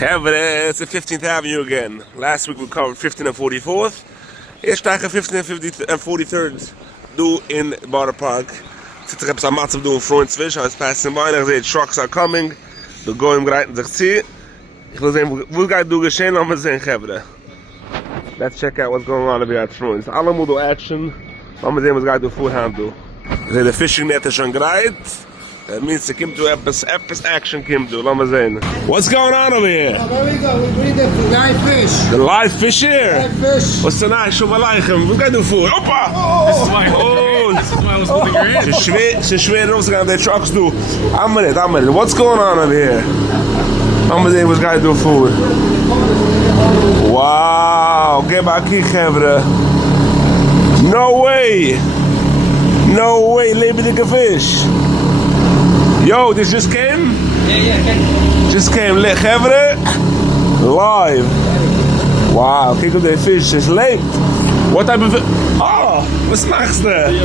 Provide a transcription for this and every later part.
It's the 15th Avenue again. Last week we covered 15th and 44th. Here's 15th and 43rd do in Border Park. Sit up some mats of doing Freund fish. I was passing by and I said trucks are coming. The going Greight sich zieh. Ich will sehen, wo geht du geschehen, lassen wir sehen, Chevre. Let's check out what's going on over here at Freund. Alle muss do action. Lassen wir sehen, was geht du vorhand do. The fishing net is schon Greight. That means to come to epic action come to. Let me see. What's going on over here? Oh, there we go. We breed the live fish. The live fish here? Live fish. What's the nice? Shalom Aleichem. What can I do for it? Opa! This is why I was holding your hand. It's schwer rausgegangen, the trucks do. I'm with it. What's going on over here? I'm with it. What's got to do for it? Wow. Get back here, Chevre. No way. No way. Lebendige fish. Yo, this just came? Yeah. Just came, Chevre. Live. Wow, kijk op de fish, it's late. What type of fish? Oh, wat machst du?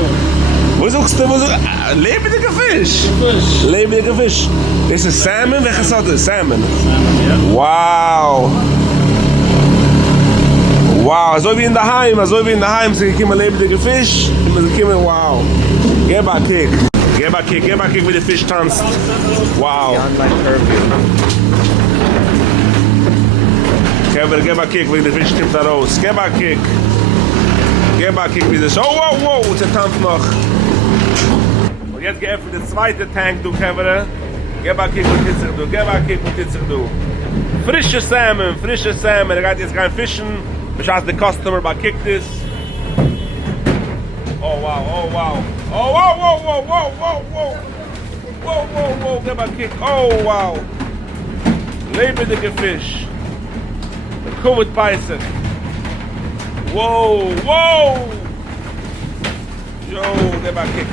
Was ook lebendige fish? Lebendige fish. This is salmon, weggezotten, salmon. Yeah. Wow. Wow, so wie in daheim, so komen lebendige fish. Wow. Get back kick. Get back kick with the fish tanzt. Wow. Beyond my purview. Get back kick with the fish timt da raus. Get back kick with this. Oh, wow, it's a tanzt noch. Und jetzt geöffnet der zweite Tank, du Kevin. Get back kick mit Titzig du. Frische Salmon. Er geht jetzt kein Fischen. Ich ask the customer, but kick this. Oh wow. Whoa, get my kick. Oh wow. Lebendige fish. Kom mit Pesach. Whoa. Yo, get my kick.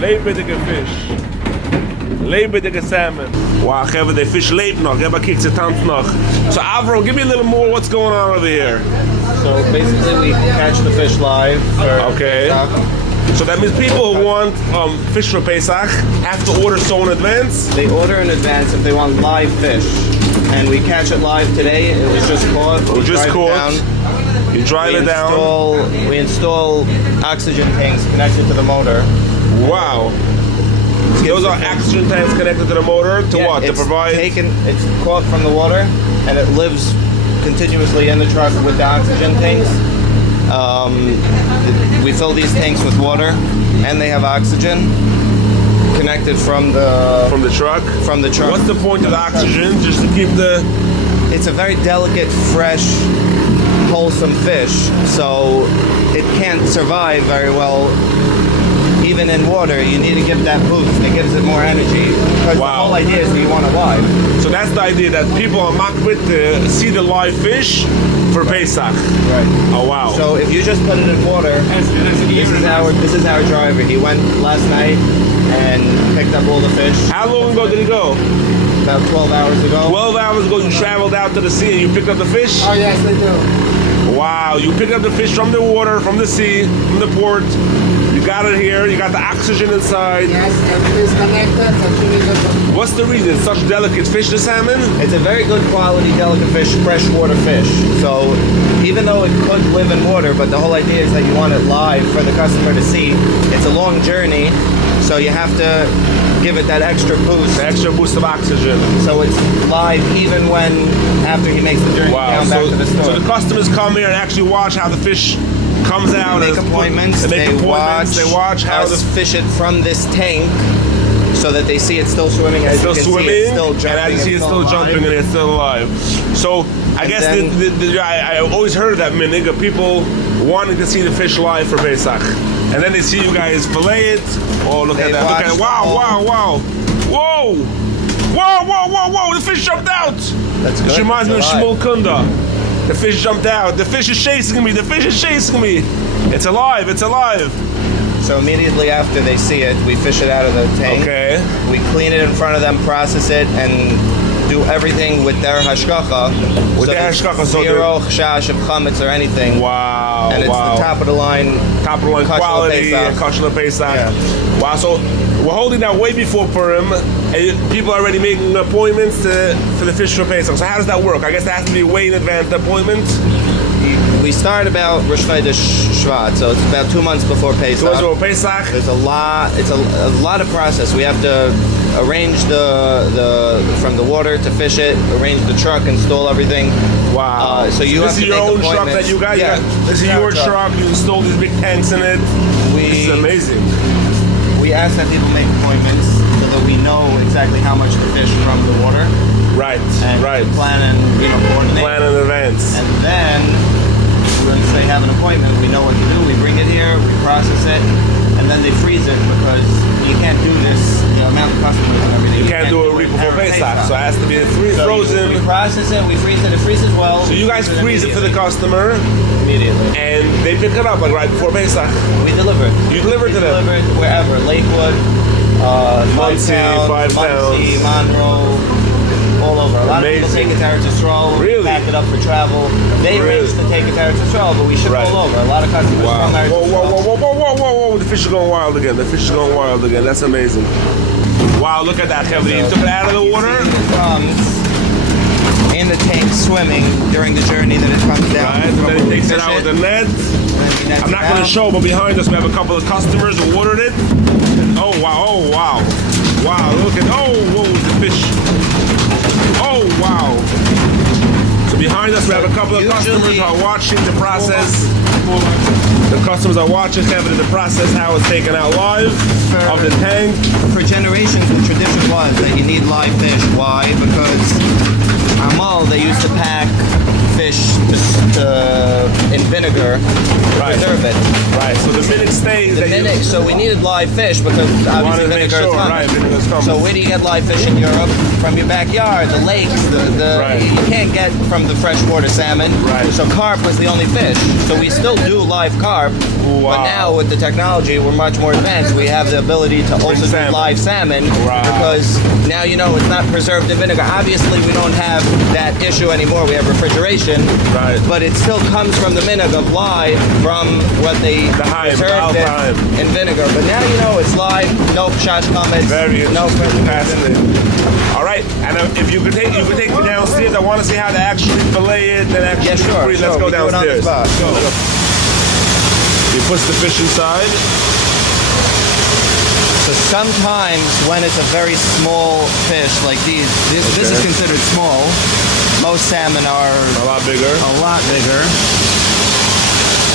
Lebendige fish. Lebendige salmon. Wow, Chevre, the fish late noch. Get my kick to tanz noch. So Avro, give me a little more what's going on over here. So basically we catch the fish live for Okay. Pesach. So that means people who want fish for Pesach have to order so in advance? They order in advance if they want live fish. And we catch it live today. It was just caught. You drive it down. We install oxygen tanks connected to the motor. Wow. Those are oxygen tanks connected to the motor to what? To provide? It's caught from the water and it lives continuously in the truck with the oxygen tanks. We fill these tanks with water and they have oxygen connected from the truck. What's the point of the oxygen? Just to keep the... It's a very delicate, fresh, wholesome fish, so it can't survive very well even in water. You need to give that boost. It gives it more energy. Because the whole idea is that you want it live. So that's the idea, that people are makbid to see the live fish for Pesach. Right. Oh wow. So if you just put it in water, this is our driver. He went last night and picked up all the fish. How long ago did he go? About 12 hours ago. 12 hours ago you traveled out to the sea and you picked up the fish? Oh, yes, they do. Wow, you picked up the fish from the water, from the sea, from the port. You got it here, you got the oxygen inside. Yes, everything's connected. What's the reason? It's such delicate fish, the salmon? It's a very good quality, delicate fish, freshwater fish. So even though it could live in water, but the whole idea is that you want it live for the customer to see. It's a long journey, so you have to give it that extra boost. The extra boost of oxygen. So it's live even when, after he makes the journey down back to the store. So the customers come here and actually watch how the fish comes out. They make appointments. They watch how us fish it from this tank so that they see it's still swimming. As still you can swimming, see, it's still jumping. and as you see, it's still jumping and it's still alive. So I guess I always heard that minig of people wanting to see the fish live for Pesach, and then they see you guys fillet it. Oh, look at that! Look at it! Wow! Whoa! The fish jumped out. That's good. She reminds me of Shmuel Kunda. The fish jumped out. The fish is chasing me. It's alive. So immediately after they see it, we fish it out of the tank. Okay. We clean it in front of them, process it, and do everything with their hashgacha. So zero chash of chametz or anything. Wow. And it's the top of the line quality, kosher Pesach. Yeah. Wow. So We're holding that way before Purim, and people are already making appointments for the fish for Pesach. So how does that work? I guess there has to be way in advance appointment. We start about Rosh Chodesh Shvat, so it's about 2 months before Pesach. 2 months before Pesach. There's a lot. It's a lot of process. We have to arrange the from the water to fish it, arrange the truck, install everything. Wow. So you have this to is your make own truck appointments. that you got? Yeah. This is your truck. You installed these big tanks in it. This is amazing. We ask that people make appointments so that we know exactly how much to fish from the water. Right. And Right. plan and coordinate. Plan in advance. And then when they have an appointment, we know what to do. We bring it here, we process it, and then they freeze it because you can't do this. The amount of customers and everything. You can't do it a week before Pesach, so it has to be frozen. We process it, we freeze it, it freezes well. So you guys freeze it for the customer, immediately, and they pick it up like right before Pesach. we deliver it. You deliver it to them. Deliver it wherever, Lakewood, Muncie, Muncie, Towns. Monroe, all over. A lot of people take Amazing. it to Eretz Yisrael, Really? pack it up for travel. They arrange to take it to Eretz Yisrael, but we ship Right. all over. A lot of customers Wow. from Eretz Whoa, Yisrael. whoa, whoa, whoa, whoa, whoa, whoa, whoa. The fish is going wild again. The fish is going wild again. That's amazing. Wow, look at that, Kevin. You took it out of the water? It comes in the tank swimming during the journey that it comes down. Right, and then he takes it out with the net. I'm not going to show, but behind us we have a couple of customers who ordered it. Oh, wow, oh, wow. Wow, look at, oh, whoa, the fish. Oh, wow. So behind us we have a couple of customers who are watching the process. The customers are watching Kevin the process, how it's taken out live of the tank. For generations, the tradition was that you need live fish. Why? Because Amal, they used to pack fish in vinegar to Right. preserve it. Right, so the minute stays that you... So we needed live fish because wanted obviously to make vinegar is sure, coming. right, vinegar's coming. So where do you get live fish in Europe? From your backyard, the lakes, Right. you can't get from the freshwater salmon. Right. So carp was the only fish. So we still do live carp, Wow. but now with the technology, we're much more advanced. We have the ability to also do salmon. live salmon Wow. because now it's not preserved in vinegar. Obviously, we don't have that issue anymore. We have refrigeration, Right. but it still comes from the minhag of live from what they The hive, preserved the it hive. in vinegar. But now it's live, no chash comments, Very no interesting, fascinating. All right, and if you could take me downstairs. I want to see how they actually fillet it. Then actually Yeah, sure. freeze. sure. Let's go We do it on the downstairs. spot. He puts the fish inside. So sometimes when it's a very small fish like these, this is considered small. Most salmon are A lot bigger. a lot bigger.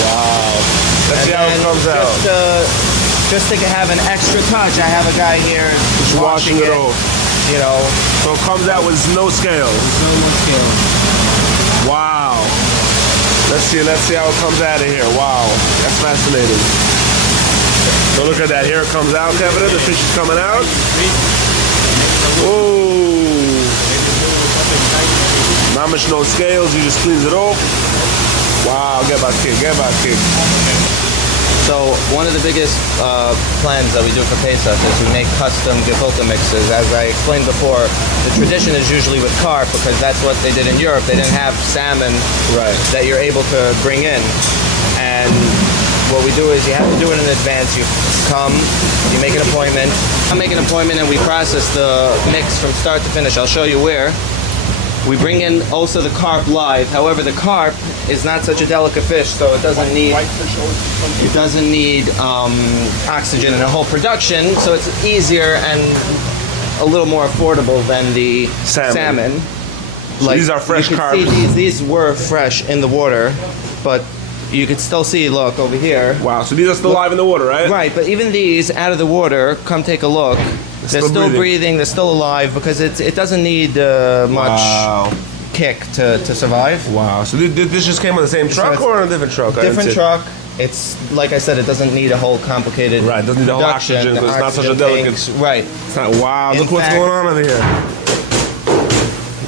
Wow. Let's see how it comes out. Just to have an extra touch, I have a guy here Just washing it off. So it comes out with no scales. No more scale. Wow. Let's see how it comes out of here. Wow. That's fascinating. So look at that. Here it comes out, Kevin. The fish is coming out. Whoa. Mamish no scales. You just cleans it off. Wow. Get back kick. So one of the biggest plans that we do for Pesach is we make custom gefilte mixes. As I explained before, the tradition is usually with carp because that's what they did in Europe. They didn't have salmon Right. that you're able to bring in. And what we do is you have to do it in advance. You come, you make an appointment. I make an appointment and we process the mix from start to finish. I'll show you where. We bring in also the carp live. However, the carp is not such a delicate fish, so it doesn't need oxygen in the whole production. So it's easier and a little more affordable than the salmon. So these are fresh you can carp. see these were fresh in the water, but you could still see. Look over here. Wow. So these are still live in the water, right? Right, but even these out of the water, come take a look. They're still breathing. They're still alive because it doesn't need much kick to survive. Wow. So this just came on the same truck it's or on a different truck? Different truck. It's like I said, it doesn't need a whole complicated Right, it doesn't need the whole production. oxygen, The it's not such a oxygen delicate- tanks, right. It's not, wow, In look what's fact- going on over here.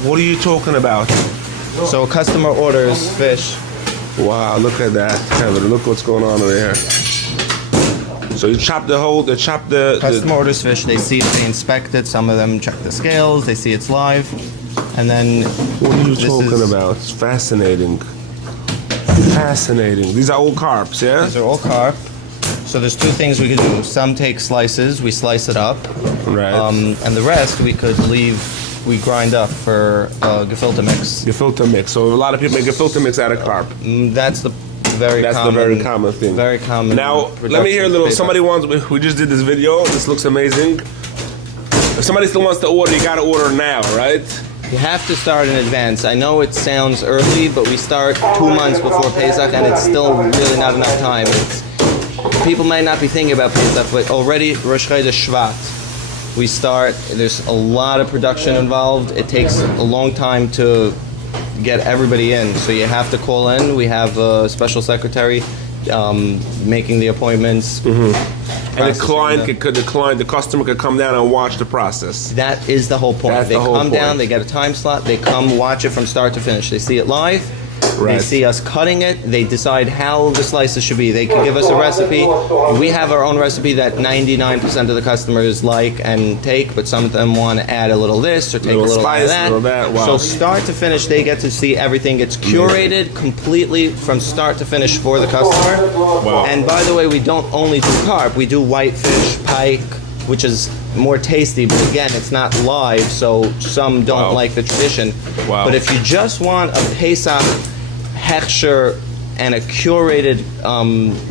What are you talking about? So a customer orders fish. Wow, look at that. Kevin, look what's going on over here. So you chop the Customer orders fish. They see it, they inspect it. Some of them check the scales. They see it's live, and then What are you this talking is- about? It's fascinating. Fascinating. These are all carps, yeah? These are all carp. So there's two things we could do. Some take slices, we slice it up. Right. And the rest we could leave, we grind up for gefilte mix. Gefilte mix. So a lot of people make gefilte mix out of carp. That's the very common thing. Very common. Now, let me hear a little. Pesach. Somebody wants. We just did this video. This looks amazing. If somebody still wants to order, you got to order now, right? You have to start in advance. I know it sounds early, but we start 2 months before Pesach, and it's still really not enough time. People might not be thinking about Pesach, but already Rosh Chodesh Shvat. We start. There's a lot of production involved. It takes a long time to get everybody in, so you have to call in. We have a special secretary making the appointments. And the customer could come down and watch the process. That is the whole point. They come down, they get a time slot, they come watch it from start to finish. They see it live. Right. They see us cutting it. They decide how the slices should be. They can give us a recipe. We have our own recipe that 99% of the customers like and take, but some of them want to add a little this or take a little spice, of that. Wow. So start to finish, they get to see everything. It's curated completely from start to finish for the customer. Wow. And by the way, we don't only do carp. We do whitefish, pike, which is more tasty, but again, it's not live, so some don't like the tradition. Wow. But if you just want a Pesach hechsher and a curated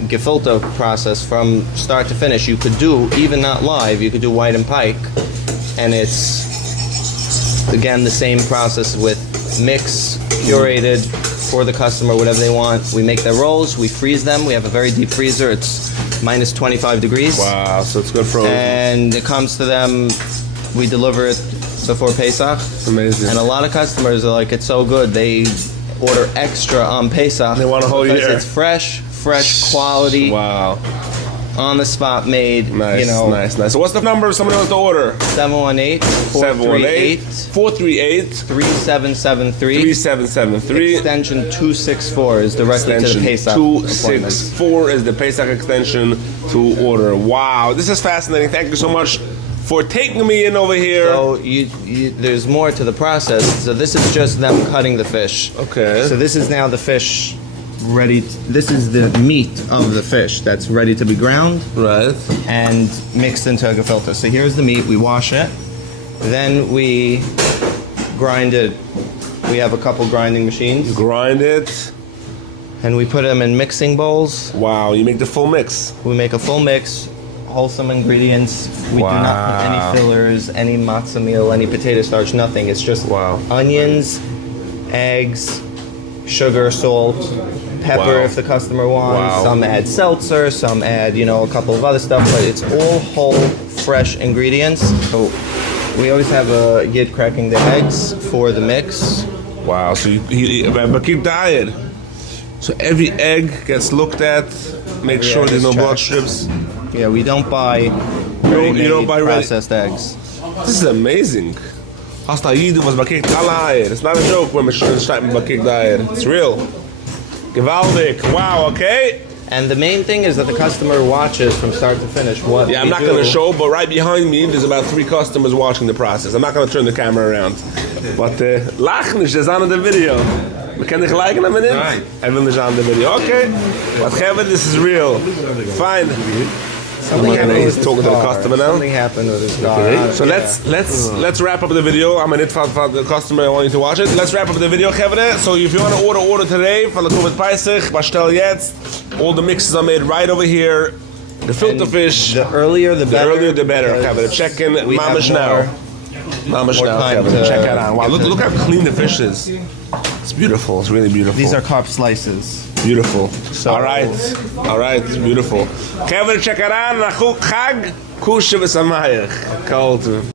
gefilte process from start to finish, you could do, even not live, you could do white and pike, and it's again the same process with mix, curated for the customer, whatever they want. We make their rolls, we freeze them, we have a very deep freezer, it's minus 25 degrees. Wow, so it's good frozen. And it comes to them, we deliver it before Pesach. Amazing. And a lot of customers are like, it's so good, they order extra on Pesach. They want a whole year. It's fresh quality. Wow. On the spot made. Nice, nice. So what's the number if somebody wants to order? 718-438-3773. 3773. Extension 264 is directly to the Pesach 264 is the Pesach extension to order. Wow, this is fascinating. Thank you so much for taking me in over here. So there's more to the process. So this is just them cutting the fish. Okay. So this is now the fish ready. This is the meat of the fish that's ready to be ground. Right. And mixed into a gefilte. So here's the meat. We wash it. Then we grind it. We have a couple grinding machines. Grind it. And we put them in mixing bowls. Wow, you make the full mix. We make a full mix. Wholesome ingredients. We do not put any fillers, any matzah meal, any potato starch, nothing. It's just onions, eggs, sugar, salt, pepper if the customer wants. Some add seltzer, some add, a couple of other stuff, but it's all whole, fresh ingredients. So we always have a yid cracking the eggs for the mix. Wow, so but keep diet. So every egg gets looked at, make sure there's no blood strips. Yeah, we don't buy you don't buy processed eggs. This is amazing. Als dat hier was bakik alle eier. It's not a joke when we start with bakik eier. It's real. Gewaldig. Wow, okay. And the main thing is that the customer watches from start to finish what I'm not going to show, but right behind me there's about 3 customers watching the process. I'm not going to turn the camera around. But lachen is on the video. We can gelijk in a minute? Right. I will is on the video. Okay. But Kevin, this is real. Fine. He's talking to the customer now. Something happened with his car. So let's wrap up the video. I'm gonna for the customer. I want you to watch it. Let's wrap up the video, Kevin. So if you want to order today for the Covid Pesach, Bastel jetzt. All the mixes are made right over here. The filter fish. The earlier the better. The earlier the better, Kevin. Check in Mamash now. Mamash now, Kevin. Check it out. Wow, look how clean the fish is. It's beautiful. It's really beautiful. These are carp slices. Beautiful. So, all right, it's beautiful. Kevin, check it out. Chag, kusha v'samayich.